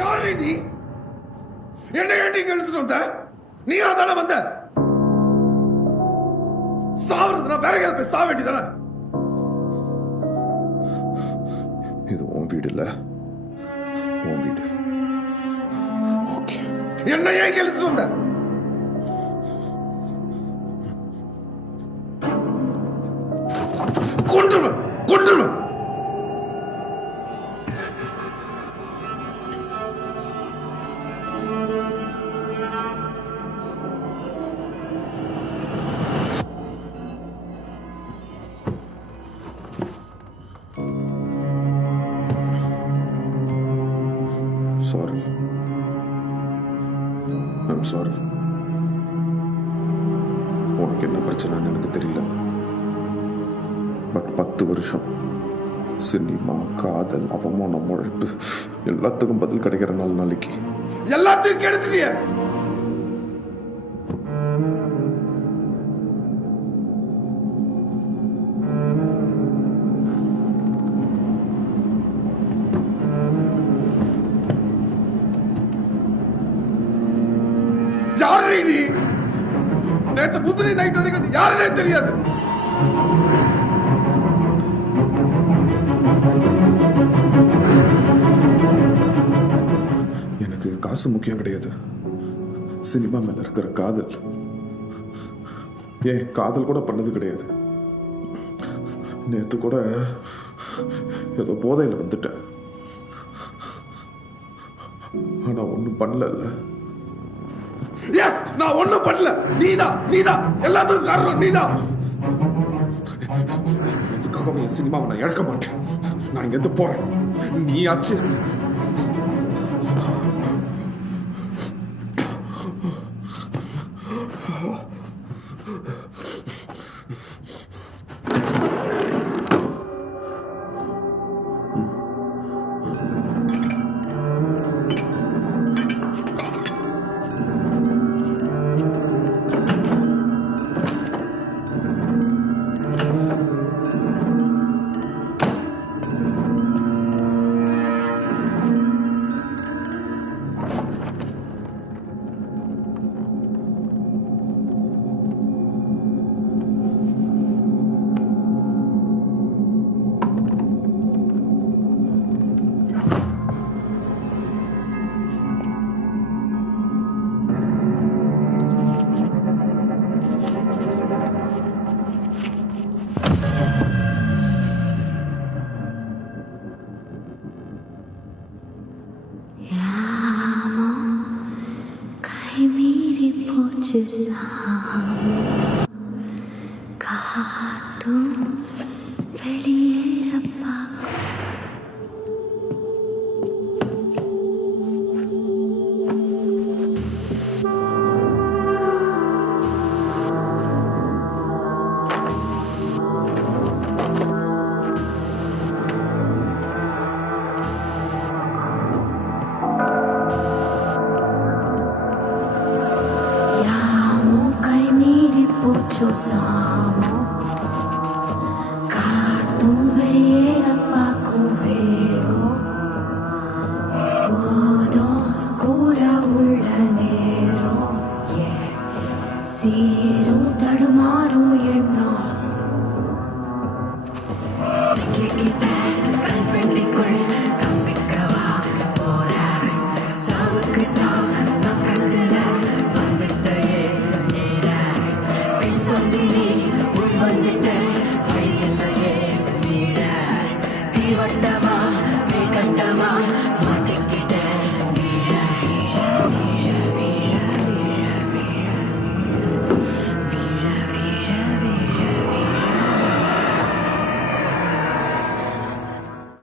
யாரு நீ? என்ன ஏண்டி இங்க எடுத்துட்டு வந்த? நீ அதான வந்த? சாவறதுனா வேற எங்கேயாவது போய் சாவ வேண்டியதானே? இது உன் வீடு இல்ல, உன் வீடு. ஓகே, என்ன ஏன் இங்க எடுத்துட்டு வந்த? கொன்றுவேன், கொன்றுவேன். Sorry. I'm sorry. உனக்கு என்ன பிரச்சனைன்னு எனக்கு தெரியல. பட் 10 வருஷம் சினிமா, காதல், அவமானம், உழைப்பு எல்லாத்துக்கும் பதில் கிடைக்கிற நாளைக்கு எல்லாத்தையும் கெடுத்துட்டிய. யாரு நீ? நேற்று புதிரி நைட் வரைக்கும் யாருன்னே தெரியாது. எனக்கு காசு முக்கியம் கிடையாது, சினிமா மேல இருக்கிற காதல். ஏன் காதல் கூட பண்ணது கிடையாது. நேத்து கூட ஏதோ போதையில வந்துட்டேன். ஆனா ஒண்ணும் பண்ணல. எஸ், நான் ஒண்ணும் பண்ணல. நீதான் எல்லாத்துக்கும் காரணம். நீதான். எதுக்காகவும் என் சினிமாவை நான் இழக்க மாட்டேன். நான் இங்க இருந்து போறேன். நீ ஆச்சு காத்தும் வெளியேறப்பா. Yo samo Kato veliera paco vego Odo kura ulla nero Yeah Siru tadumaru enna Sikikita kalpendikul kampikava Pora savukita pakkathula vandittaye nera Sollini ulvandite vaiyillaye neera Tivattama vekantama